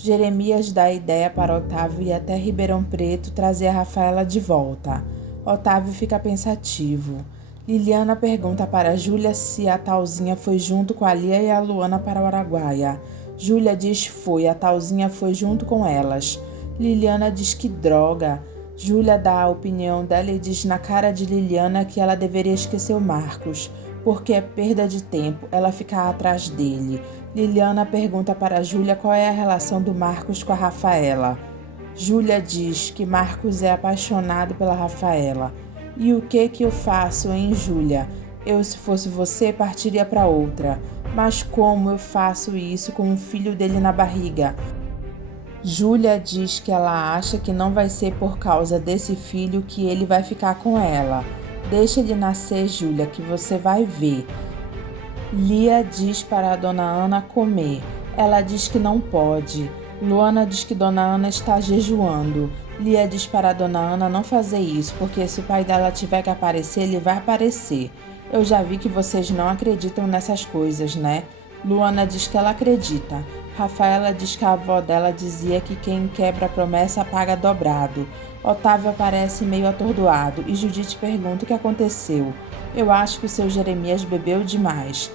Jeremias dá a ideia para Otávio ir até Ribeirão Preto trazer a Rafaela de volta. Otávio fica pensativo. Liliana pergunta para Júlia se a Talzinha foi junto com a Lia e a Luana para o Araguaia. Júlia diz que foi, a Talzinha foi junto com elas. Liliana diz que droga. Júlia dá a opinião dela e diz na cara de Liliana que ela deveria esquecer o Marcos, porque é perda de tempo ela ficar atrás dele. Liliana pergunta para Júlia qual é a relação do Marcos com a Rafaela. Júlia diz que Marcos é apaixonado pela Rafaela. E o que eu faço, hein, Júlia? Eu, se fosse você, partiria para outra. Mas como eu faço isso com o filho dele na barriga? Júlia diz que ela acha que não vai ser por causa desse filho que ele vai ficar com ela. Deixa ele nascer, Júlia, que você vai ver. Lia diz para a dona Ana comer. Ela diz que não pode. Luana diz que dona Ana está jejuando. Lia diz para a dona Ana não fazer isso, porque se o pai dela tiver que aparecer, ele vai aparecer. Eu já vi que vocês não acreditam nessas coisas, né? Luana diz que ela acredita. Rafaela diz que a avó dela dizia que quem quebra a promessa paga dobrado. Otávio aparece meio atordoado e Judite pergunta o que aconteceu. Eu acho que o seu Jeremias bebeu demais.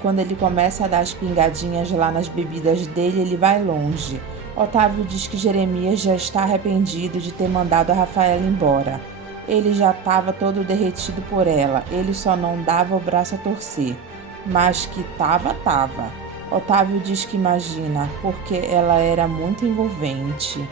Quando ele começa a dar as pingadinhas lá nas bebidas dele, ele vai longe. Otávio diz que Jeremias já está arrependido de ter mandado a Rafaela embora. Ele já estava todo derretido por ela, ele só não dava o braço a torcer. Mas que tava. Otávio diz que imagina, porque ela era muito envolvente.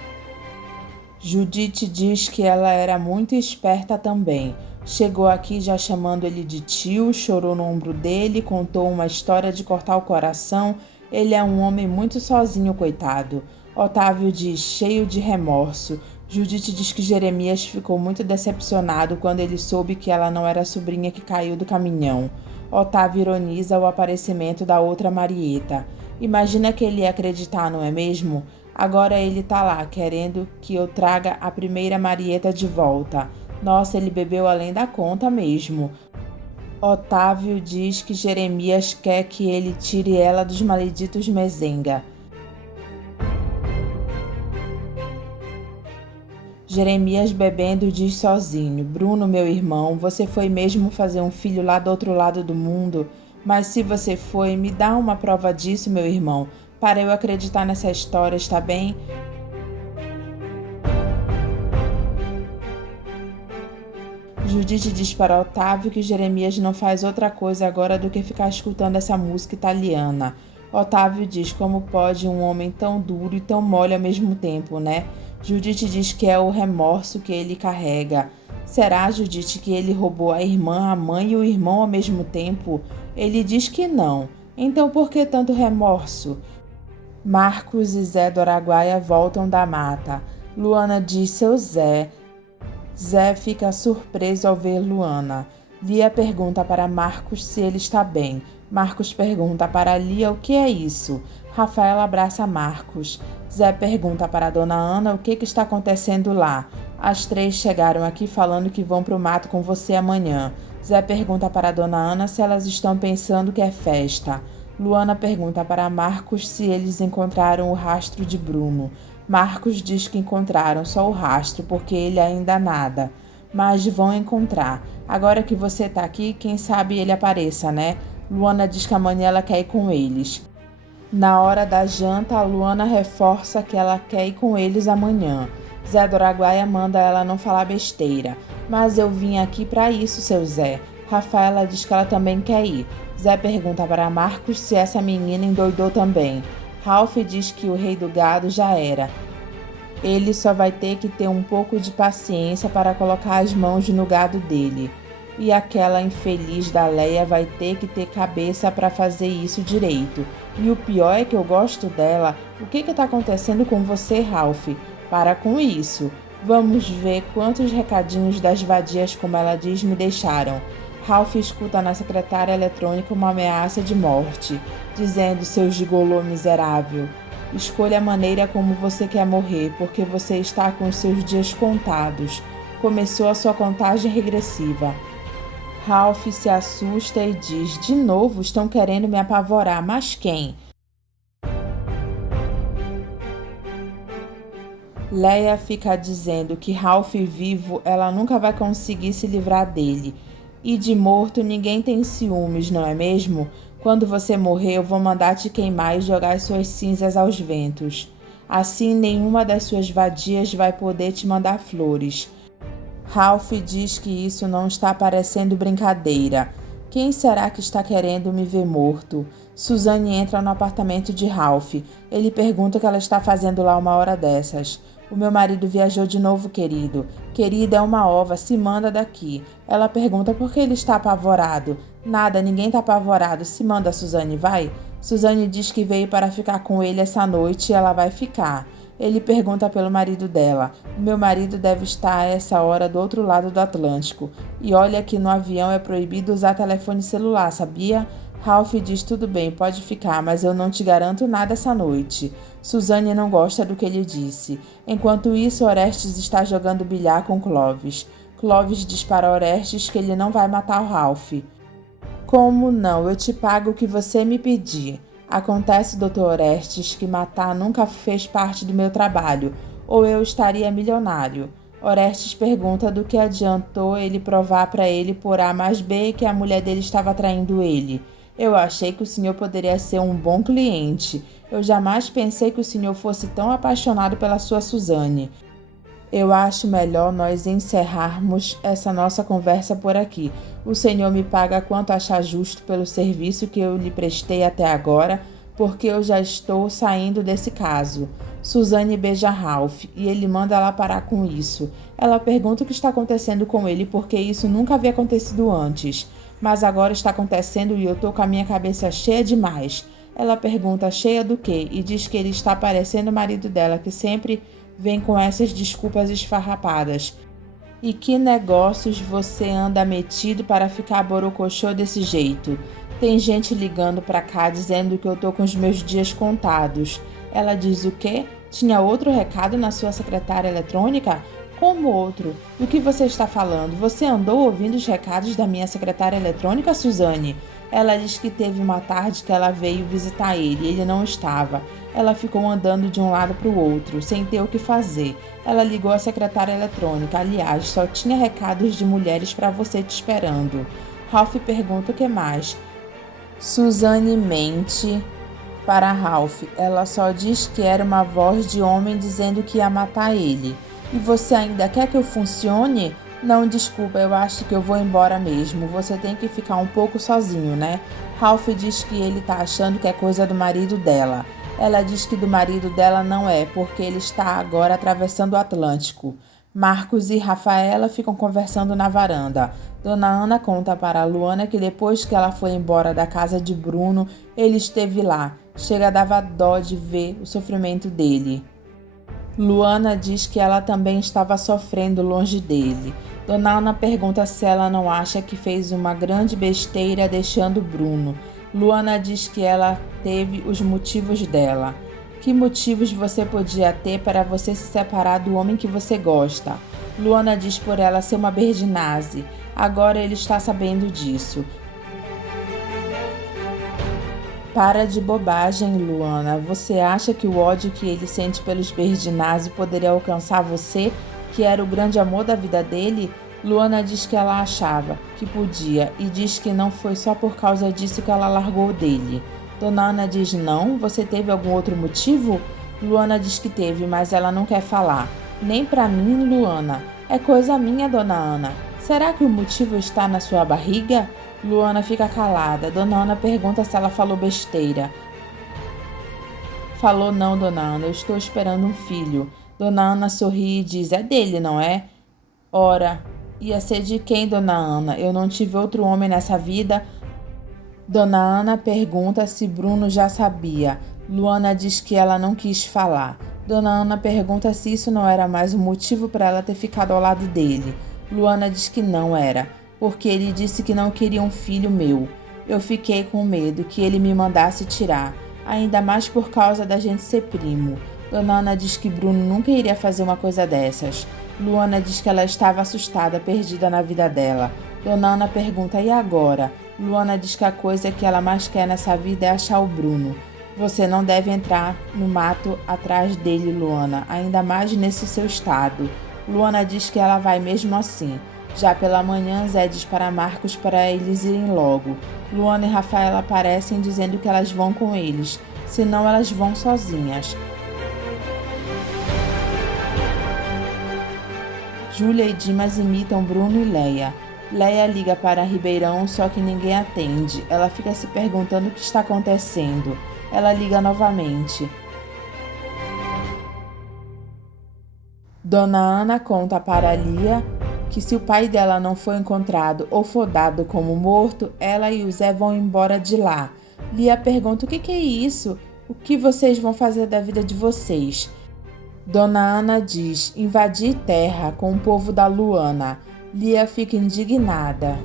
Judite diz que ela era muito esperta também. Chegou aqui já chamando ele de tio, chorou no ombro dele, contou uma história de cortar o coração. Ele é um homem muito sozinho, coitado. Otávio diz, cheio de remorso. Judite diz que Jeremias ficou muito decepcionado quando ele soube que ela não era a sobrinha que caiu do caminhão. Otávio ironiza o aparecimento da outra Marieta. Imagina que ele ia acreditar, não é mesmo? Agora ele tá lá, querendo que eu traga a primeira Marieta de volta. Nossa, ele bebeu além da conta mesmo. Otávio diz que Jeremias quer que ele tire ela dos malditos Mezenga. Jeremias bebendo diz sozinho, Bruno, meu irmão, você foi mesmo fazer um filho lá do outro lado do mundo? Mas se você foi, me dá uma prova disso, meu irmão, para eu acreditar nessa história, está bem? Judite diz para Otávio que Jeremias não faz outra coisa agora do que ficar escutando essa música italiana. Otávio diz como pode um homem tão duro e tão mole ao mesmo tempo, né? Judite diz que é o remorso que ele carrega. Será, Judite, que ele roubou a irmã, a mãe e o irmão ao mesmo tempo? Ele diz que não. Então por que tanto remorso? Marcos e Zé do Araguaia voltam da mata. Luana diz seu Zé. Zé fica surpreso ao ver Luana. Lia pergunta para Marcos se ele está bem. Marcos pergunta para Lia o que é isso. Rafaela abraça Marcos. Zé pergunta para a dona Ana o que está acontecendo lá. As três chegaram aqui falando que vão para o mato com você amanhã. Zé pergunta para a dona Ana se elas estão pensando que é festa. Luana pergunta para Marcos se eles encontraram o rastro de Bruno. Marcos diz que encontraram só o rastro, porque ele ainda nada. Mas vão encontrar. Agora que você tá aqui, quem sabe ele apareça, né? Luana diz que amanhã ela quer ir com eles. Na hora da janta, a Luana reforça que ela quer ir com eles amanhã. Zé do Araguaia manda ela não falar besteira. Mas eu vim aqui para isso, seu Zé. Rafaela diz que ela também quer ir. Zé pergunta para Marcos se essa menina endoidou também. Ralph diz que o rei do gado já era. Ele só vai ter que ter um pouco de paciência para colocar as mãos no gado dele. E aquela infeliz da Leia vai ter que ter cabeça para fazer isso direito. E o pior é que eu gosto dela. O que está acontecendo com você, Ralph? Para com isso. Vamos ver quantos recadinhos das vadias, como ela diz, me deixaram. Ralph escuta na secretária eletrônica uma ameaça de morte, dizendo, seu gigolô miserável, escolha a maneira como você quer morrer, porque você está com os seus dias contados. Começou a sua contagem regressiva. Ralph se assusta e diz, de novo estão querendo me apavorar, mas quem? Leia fica dizendo que Ralph vivo ela nunca vai conseguir se livrar dele. E de morto ninguém tem ciúmes, não é mesmo? Quando você morrer, eu vou mandar te queimar e jogar as suas cinzas aos ventos. Assim, nenhuma das suas vadias vai poder te mandar flores. Ralph diz que isso não está parecendo brincadeira. Quem será que está querendo me ver morto? Suzane entra no apartamento de Ralph. Ele pergunta o que ela está fazendo lá uma hora dessas. O meu marido viajou de novo, querido. Querida é uma ova, se manda daqui. Ela pergunta por que ele está apavorado. Nada, ninguém está apavorado. Se manda, Suzane, vai. Suzane diz que veio para ficar com ele essa noite e ela vai ficar. Ele pergunta pelo marido dela. O meu marido deve estar a essa hora do outro lado do Atlântico. E olha que no avião é proibido usar telefone celular, sabia? Ralph diz tudo bem, pode ficar, mas eu não te garanto nada essa noite. Suzane não gosta do que ele disse. Enquanto isso, Orestes está jogando bilhar com Clovis. Clovis diz para Orestes que ele não vai matar o Ralph. Como não? Eu te pago o que você me pedir. Acontece, Dr. Orestes, que matar nunca fez parte do meu trabalho, ou eu estaria milionário. Orestes pergunta do que adiantou ele provar para ele por A mais B que a mulher dele estava traindo ele. Eu achei que o senhor poderia ser um bom cliente. Eu jamais pensei que o senhor fosse tão apaixonado pela sua Suzane. Eu acho melhor nós encerrarmos essa nossa conversa por aqui. O senhor me paga quanto achar justo pelo serviço que eu lhe prestei até agora, porque eu já estou saindo desse caso. Suzane beija Ralph e ele manda ela parar com isso. Ela pergunta o que está acontecendo com ele porque isso nunca havia acontecido antes. Mas agora está acontecendo e eu tô com a minha cabeça cheia demais. Ela pergunta cheia do quê e diz que ele está parecendo o marido dela, que sempre vem com essas desculpas esfarrapadas. E que negócios você anda metido para ficar borocochô desse jeito? Tem gente ligando pra cá dizendo que eu tô com os meus dias contados. Ela diz o quê? Tinha outro recado na sua secretária eletrônica? Como outro? Do que você está falando? Você andou ouvindo os recados da minha secretária eletrônica, Suzane? Ela diz que teve uma tarde que ela veio visitar ele e ele não estava. Ela ficou andando de um lado para o outro, sem ter o que fazer. Ela ligou à secretária eletrônica. Aliás, só tinha recados de mulheres para você te esperando. Ralph pergunta o que mais. Suzane mente para Ralph. Ela só diz que era uma voz de homem dizendo que ia matar ele. E você ainda quer que eu funcione? Não, desculpa, eu acho que eu vou embora mesmo. Você tem que ficar um pouco sozinho, né? Ralph diz que ele tá achando que é coisa do marido dela. Ela diz que do marido dela não é, porque ele está agora atravessando o Atlântico. Marcos e Rafaela ficam conversando na varanda. Dona Ana conta para a Luana que depois que ela foi embora da casa de Bruno, ele esteve lá. Chega dava dó de ver o sofrimento dele. Luana diz que ela também estava sofrendo longe dele. Dona Ana pergunta se ela não acha que fez uma grande besteira deixando Bruno. Luana diz que ela teve os motivos dela. Que motivos você podia ter para você se separar do homem que você gosta? Luana diz por ela ser uma Berdinazzi. Agora ele está sabendo disso. Para de bobagem, Luana. Você acha que o ódio que ele sente pelos Berdinazzi poderia alcançar você, que era o grande amor da vida dele? Luana diz que ela achava que podia e diz que não foi só por causa disso que ela largou dele. Dona Ana diz não, você teve algum outro motivo? Luana diz que teve, mas ela não quer falar. Nem pra mim, Luana. É coisa minha, Dona Ana. Será que o motivo está na sua barriga? Luana fica calada. Dona Ana pergunta se ela falou besteira. Falou não, Dona Ana, eu estou esperando um filho. Dona Ana sorri e diz, é dele, não é? Ora, ia ser de quem, Dona Ana? Eu não tive outro homem nessa vida. Dona Ana pergunta se Bruno já sabia. Luana diz que ela não quis falar. Dona Ana pergunta se isso não era mais um motivo para ela ter ficado ao lado dele. Luana diz que não era, porque ele disse que não queria um filho meu. Eu fiquei com medo que ele me mandasse tirar, ainda mais por causa da gente ser primo. Dona Ana diz que Bruno nunca iria fazer uma coisa dessas. Luana diz que ela estava assustada, perdida na vida dela. Dona Ana pergunta, e agora? Luana diz que a coisa que ela mais quer nessa vida é achar o Bruno. Você não deve entrar no mato atrás dele, Luana, ainda mais nesse seu estado. Luana diz que ela vai mesmo assim. Já pela manhã, Zé diz para Marcos para eles irem logo. Luana e Rafaela aparecem dizendo que elas vão com eles, senão elas vão sozinhas. Júlia e Dimas imitam Bruno e Leia. Leia liga para Ribeirão, só que ninguém atende. Ela fica se perguntando o que está acontecendo. Ela liga novamente. Dona Ana conta para Lia que se o pai dela não for encontrado ou for dado como morto, ela e o Zé vão embora de lá. Lia pergunta: o que é isso? O que vocês vão fazer da vida de vocês? Dona Ana diz: invadir terra com o povo da Luana. Lia fica indignada.